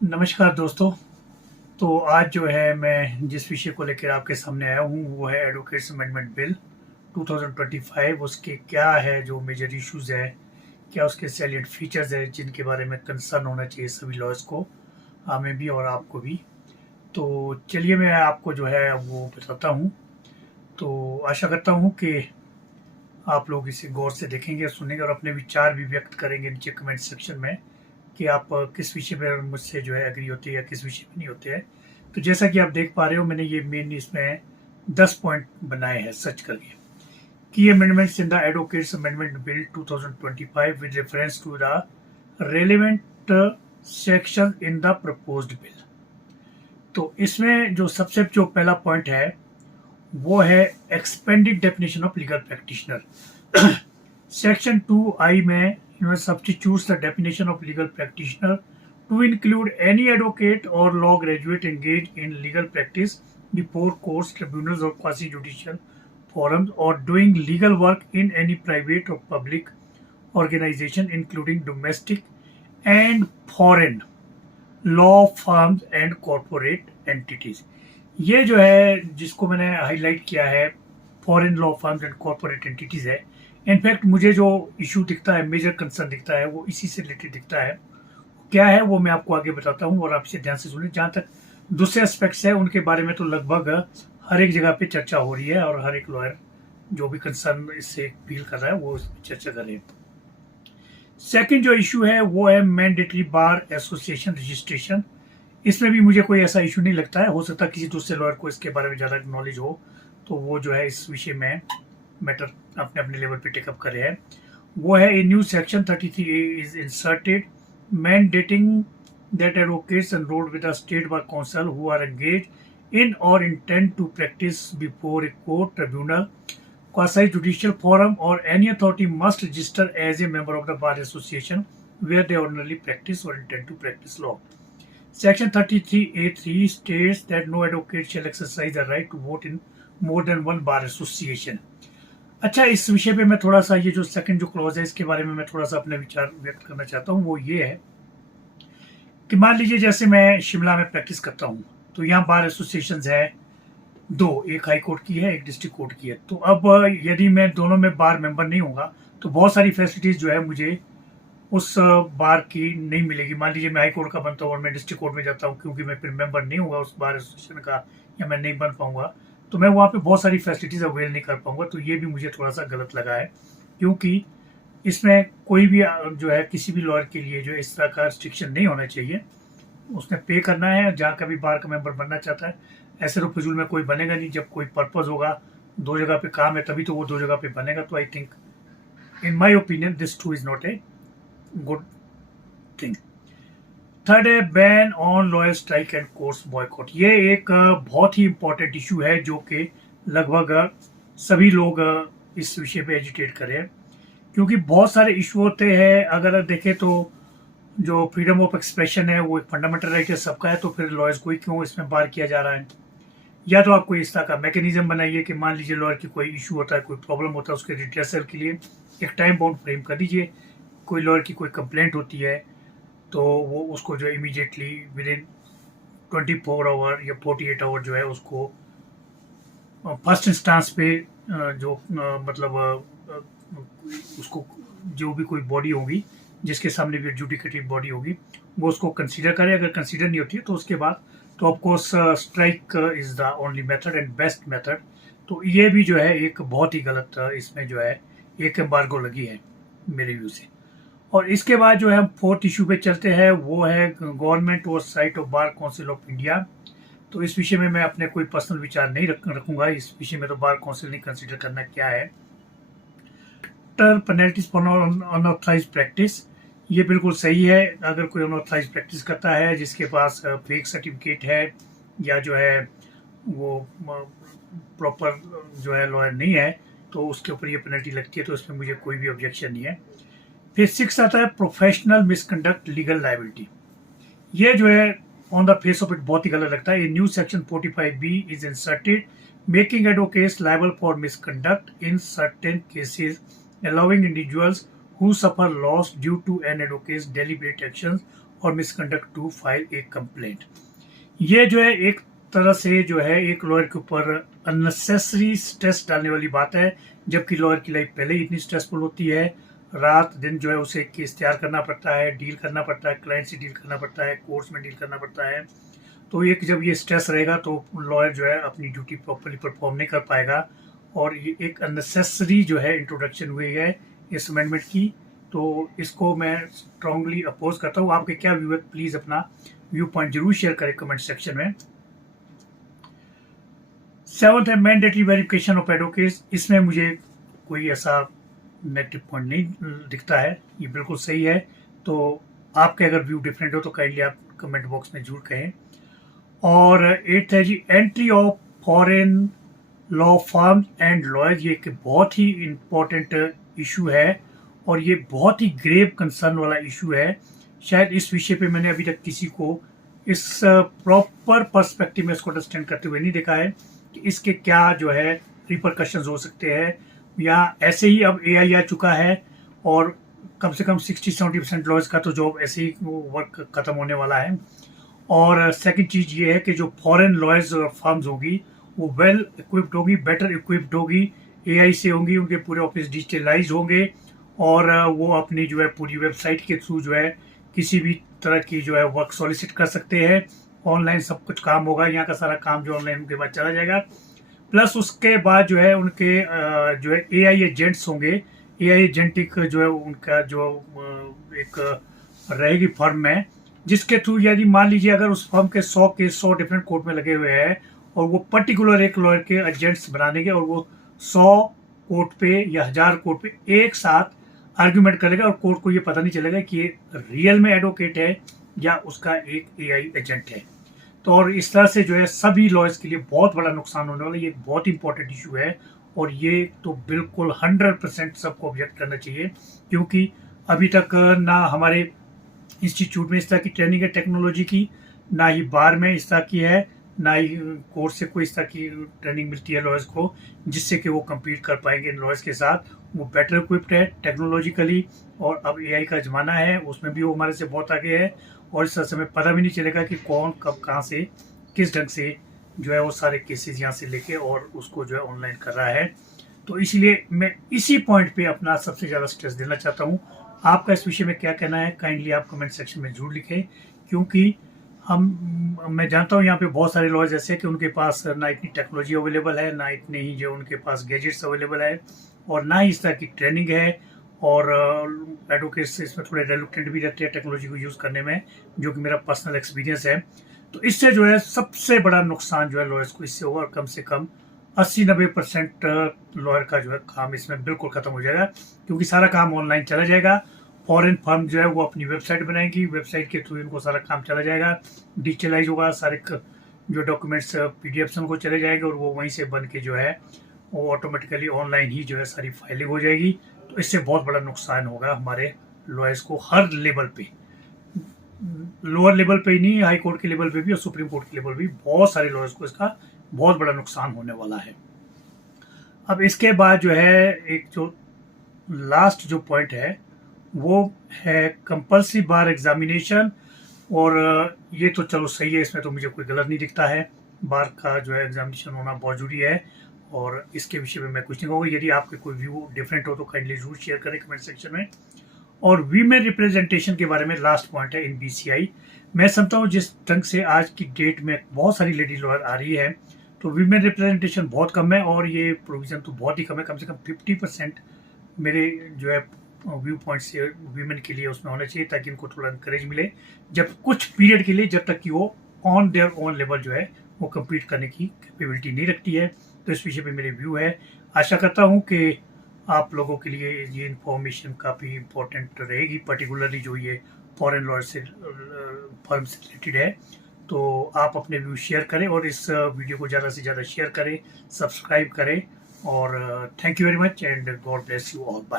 नमस्कार दोस्तों। तो आज जो है मैं जिस विषय को लेकर आपके सामने आया हूँ वो है एडवोकेट्स अमेंडमेंट बिल 2025। उसके क्या है जो मेजर इश्यूज है, क्या उसके सैलिएंट फीचर्स है जिनके बारे में कंसर्न होना चाहिए सभी लॉयर्स को, हमें भी और आपको भी। तो चलिए मैं आपको जो है वो बताता हूँ। तो आशा करता हूँ कि आप लोग इसे गौर से देखेंगे, सुनेंगे और अपने विचार भी व्यक्त करेंगे नीचे कमेंट सेक्शन में कि आप किस विषय पर मुझसे जो है एग्री होते हैं या किस विषय में नहीं होते हैं। तो जैसा कि आप देख पा रहे हो, मैंने ये मेन इसमें 10 पॉइंट बनाए हैं सर्च करके। Key amendments in the advocates amendment bill 2025 with reference to the relevant section in the proposed bill. तो इसमें जो पहला पॉइंट है वो है expanded definition of legal practitioner. Section 2I में substitutes the definition of legal practitioner to include any advocate or law graduate engaged in legal practice before courts, tribunals or quasi-judicial forums or doing legal work in any private or public organization including domestic and foreign law firms and corporate entities। ये जो है जिसको मैंने highlight किया है foreign law firms and corporate entities है। In fact मुझे जो इशू दिखता है, मेजर कंसर्न दिखता है, वो इसी से रिलेटेड दिखता है। क्या है वो मैं आपको आगे बताता हूँ और आप इसे ध्यान से सुनिए। जहाँ तक दूसरे एस्पेक्ट्स है उनके बारे में तो लगभग हर एक जगह पे चर्चा हो रही है और हर एक लॉयर जो भी कंसर्न इससे फील कर रहा है वो इस पर चर्चा कर रहे हैं। सेकंड जो इशू है वो है मैंडेटरी बार एसोसिएशन रजिस्ट्रेशन। इसमें भी मुझे कोई ऐसा इशू नहीं लगता है। हो सकता है किसी दूसरे लॉयर को इसके बारे में ज़्यादा नॉलेज हो तो वो जो है इस विषय में मैटर अपने अपने लेवल पे टेकअप करे हैं। वो है a new section 33A is inserted mandating that advocates enrolled with the state bar council who are engaged in और intend to practice before a court, tribunal, quasi-judicial forum or any authority must register as a member of the bar association where they ordinarily practice or intend to practice law. Section 33A3 states that no advocate shall exercise the right to vote in more than one bar association। अच्छा, इस विषय पे मैं थोड़ा सा ये जो second जो क्लॉज है इसके बारे में मैं थोड़ा सा अपने विचार व्यक्त करना चाहता हूँ। वो ये है कि मान लीजिए जैसे मैं शिमला में प्रैक्टिस करता हूँ तो यहाँ बार एसोसिएशन है दो, एक हाई कोर्ट की है, एक डिस्ट्रिक्ट कोर्ट की है। तो अब यदि मैं दोनों में बार मेंबर नहीं होगा तो बहुत सारी फैसिलिटीज जो है मुझे उस बार की नहीं मिलेगी। मान लीजिए मैं हाई कोर्ट का बनता हूँ और मैं डिस्ट्रिक्ट कोर्ट में जाता हूँ, क्योंकि मैं फिर मेंबर नहीं होगा उस बार एसोसिएशन का या मैं नहीं बन पाऊंगा तो मैं वहाँ पे बहुत सारी फैसिलिटीज अवेल नहीं कर पाऊंगा। तो ये भी मुझे थोड़ा सा गलत लगा है, क्योंकि इसमें कोई भी जो है किसी भी लॉयर के लिए जो इस तरह का रिस्ट्रिक्शन नहीं होना चाहिए। उसने पे करना है, जहाँ कभी बार का मेंबर बनना चाहता है। ऐसे तो फिजूल में कोई बनेगा नहीं। जब कोई पर्पज होगा, दो जगह पे काम है, तभी तो वो दो जगह पे बनेगा। तो I think in my opinion this too is not a good thing. Third है ban on lawyer strike and courts boycott. ये एक बहुत ही इंपॉर्टेंट इशू है जो कि लगभग सभी लोग इस विषय पे एजिटेट करें, क्योंकि बहुत सारे इशू होते हैं। अगर देखें तो जो फ्रीडम ऑफ एक्सप्रेशन है वो एक फंडामेंटल राइट है सबका है, तो फिर लॉयर्स को ही क्यों इसमें बार किया जा रहा है। या तो आप कोई इस तरह का मैकेनिज्म बनाइए कि मान लीजिए लॉयर की कोई इशू होता है, कोई प्रॉब्लम होता है, उसके रिड्रेसल के लिए एक टाइम बाउंड फ्रेम कर दीजिए। कोई लॉयर की कोई कंप्लेंट होती है तो वो उसको जो इमीडिएटली विद इन 24 आवर या 48 आवर जो है उसको फर्स्ट इंस्टांस पे जो मतलब उसको जो भी कोई बॉडी होगी जिसके सामने भी एडजुडिकेटिव बॉडी होगी वो उसको कंसीडर करे। अगर कंसीडर नहीं होती है तो उसके बाद तो of course strike is the only method and best method. तो ये भी जो है एक बहुत ही गलत इसमें जो है एक एम्बार्गो लगी है मेरे व्यू से। और इसके बाद जो है हम फोर्थ इशू पे चलते हैं, वो है गवर्नमेंट और site of bar council of India. तो इस विषय में मैं अपने कोई पर्सनल विचार नहीं रखूंगा। इस विषय में तो बार काउंसिल नहीं कंसीडर करना क्या है। पेनल्टीज फॉर अनऑथराइज प्रैक्टिस, ये बिल्कुल सही है। अगर कोई अनऑथराइज प्रैक्टिस करता है जिसके पास फेक सर्टिफिकेट है या जो है वो प्रॉपर जो है लॉयर नहीं है तो उसके ऊपर ये पेनल्टी लगती है। तो इसमें मुझे कोई भी ऑब्जेक्शन नहीं है। फिर सिक्स आता है प्रोफेशनल मिसकंडक्ट लीगल लायबिलिटी। ये जो है on the face of it बहुत ही गलत लगता है। ये new section 45B is inserted making advocates liable for misconduct in certain cases allowing individuals who suffer loss due to an advocate's deliberate actions और misconduct to file a complaint. ये जो है एक तरह से जो है एक लॉयर के ऊपर अननेसेसरी स्ट्रेस डालने वाली बात है, जबकि लॉयर की लाइफ पहले ही इतनी स्ट्रेसफुल होती है। रात दिन जो है उसे केस तैयार करना पड़ता है, डील करना पड़ता है, क्लाइंट से डील करना पड़ता है, कोर्ट्स में डील करना पड़ता है। तो एक जब ये स्ट्रेस रहेगा तो लॉयर जो है अपनी ड्यूटी प्रॉपरली परफॉर्म नहीं कर पाएगा। और ये एक अननेसेसरी जो है इंट्रोडक्शन हुई है इस अमेंडमेंट की, तो इसको मैं स्ट्रांगली अपोज करता हूँ। आपके क्या व्यू है, प्लीज अपना व्यू पॉइंट जरूर शेयर करें कमेंट सेक्शन में। 7th है मैंडेटरी वेरिफिकेशन ऑफ एडवोकेट्स। इसमें मुझे कोई ऐसा नेगेटिव पॉइंट नहीं दिखता है, ये बिल्कुल सही है। तो आपके अगर व्यू डिफरेंट हो तो काइंडली आप कमेंट बॉक्स में जरूर कहें। और 8th है जी entry of foreign law firm and lawyers. ये एक बहुत ही इम्पोर्टेंट इशू है और ये बहुत ही ग्रेव कंसर्न वाला इशू है। शायद इस विषय पे मैंने अभी तक किसी को इस प्रॉपर पर्सपेक्टिव में इसको अंडरस्टैंड करते हुए नहीं देखा है कि इसके क्या जो है रिपरकशंस हो सकते हैं। या ऐसे ही अब एआई आ चुका है और कम से कम 60-70% लॉयर्स का तो जॉब ऐसे ही वर्क खत्म होने वाला है। और सेकंड चीज ये है कि जो फॉरेन लॉयर्स फर्म्स होगी वो वेल इक्विप्ड होगी, बेटर इक्विप्ड होगी, एआई से होंगी, उनके पूरे ऑफिस डिजिटलाइज होंगे और वो अपनी जो है पूरी वेबसाइट के थ्रू जो है किसी भी तरह की जो है वर्क सॉलिसिट कर सकते हैं। ऑनलाइन सब कुछ काम होगा, यहाँ का सारा काम जो ऑनलाइन उनके बाद चला जाएगा। प्लस उसके बाद जो है उनके जो है एआई एजेंट्स होंगे। एआई एजेंटिक जो है उनका जो एक रहेगी फर्म में, जिसके थ्रू यदि मान लीजिए अगर उस फर्म के 100 केस 100 डिफरेंट कोर्ट में लगे हुए हैं और वो पर्टिकुलर एक लॉयर के एजेंट्स बना देंगे और वो 100 कोर्ट पे या 1000 कोर्ट पे एक साथ आर्ग्यूमेंट करेगा और कोर्ट को ये पता नहीं चलेगा कि ये रियल में एडवोकेट है या उसका एक एआई एजेंट है। तो और इस तरह से जो है सभी लॉयर्स के लिए बहुत बड़ा नुकसान होने वाला है। ये बहुत इंपॉर्टेंट इशू है और ये तो बिल्कुल 100% सबको ऑब्जेक्ट करना चाहिए, क्योंकि अभी तक ना हमारे इंस्टीट्यूट में इस तरह की ट्रेनिंग है टेक्नोलॉजी की, ना ही बार में इस तरह की है, ना ही कोर्ट से कोई इस तरह की ट्रेनिंग मिलती है लॉयर्स को जिससे कि वो कम्पीट कर पाएंगे इन लॉयर्स के साथ। वो बेटर इक्विप्ड है टेक्नोलॉजिकली और अब एआई का जमाना है, उसमें भी वो हमारे से बहुत आगे है और इस तरह से हमें पता भी नहीं चलेगा कि कौन कब कहाँ से किस ढंग से जो है वो सारे केसेस यहाँ से लेके और उसको जो है ऑनलाइन कर रहा है। तो इसलिए मैं इसी पॉइंट पे अपना सबसे ज़्यादा स्ट्रेस देना चाहता हूँ। आपका इस विषय में क्या कहना है, काइंडली आप कमेंट सेक्शन में जरूर लिखें, क्योंकि मैं जानता हूँ यहाँ पे बहुत सारे लॉयर्स ऐसे हैं कि उनके पास ना इतनी टेक्नोलॉजी अवेलेबल है, ना इतने ही जो उनके पास गैजेट्स अवेलेबल है और ना ही इस तरह की ट्रेनिंग है। और एडवोकेट्स इसमें थोड़े रेलुक्टेंट भी रहते हैं टेक्नोलॉजी को यूज़ करने में, जो कि मेरा पर्सनल एक्सपीरियंस है। तो इससे जो है सबसे बड़ा नुकसान जो है लॉयर्स को इससे होगा, कम से कम 80-90% लॉयर का जो है काम इसमें बिल्कुल खत्म हो जाएगा, क्योंकि सारा काम ऑनलाइन चला जाएगा। फॉरेन फर्म जो है वो अपनी वेबसाइट बनाएंगी, वेबसाइट के थ्रू इनको सारा काम चला जाएगा, डिजिटलाइज होगा, सारे जो डॉक्यूमेंट्स पीडीएफ उनको चले जाएंगे और वो वहीं से बन के जो है वो ऑटोमेटिकली ऑनलाइन ही जो है सारी फाइलिंग हो जाएगी। तो इससे बहुत बड़ा नुकसान होगा हमारे लॉयर्स को हर लेवल पे, लोअर लेवल पे ही नहीं, हाई कोर्ट के लेवल पे भी और सुप्रीम कोर्ट के लेवल भी बहुत सारे लॉयर्स को इसका बहुत बड़ा नुकसान होने वाला है। अब इसके बाद जो है एक जो लास्ट जो पॉइंट है वो है कंपल्सरी बार एग्जामिनेशन। और ये तो चलो सही है, इसमें तो मुझे कोई गलत नहीं दिखता है, बार का जो है एग्जामिनेशन होना बहुत जरूरी है और इसके विषय में मैं कुछ नहीं कहूँगा। यदि आपके कोई व्यू डिफरेंट हो तो काइंडली जरूर शेयर करें कमेंट सेक्शन में। और वीमेन रिप्रेजेंटेशन के बारे में लास्ट पॉइंट है इन बीसीआई। मैं समझता हूँ जिस ढंग से आज की डेट में बहुत सारी लेडी लॉयर आ रही है तो वीमेन रिप्रेजेंटेशन बहुत कम है और ये प्रोविजन तो बहुत ही कम है। कम से कम 50% मेरे जो है व्यू पॉइंट से वीमेन के लिए उसमें होना चाहिए, ताकि इनको थोड़ा इंकरेज मिले जब कुछ पीरियड के लिए, जब तक कि वो ऑन देयर ओन लेवल जो है वो कम्पीट करने की कैपेबिलिटी नहीं रखती है। तो इस विषय पे मेरे व्यू है। आशा करता हूँ कि आप लोगों के लिए ये इन्फॉर्मेशन काफ़ी इम्पोर्टेंट रहेगी, पर्टिकुलरली जो ये फॉरेन लॉयर से फर्म से रिलेटेड है। तो आप अपने व्यू शेयर करें और इस वीडियो को ज़्यादा से ज़्यादा शेयर करें, सब्सक्राइब करें और thank you very much and God bless you all. Bye.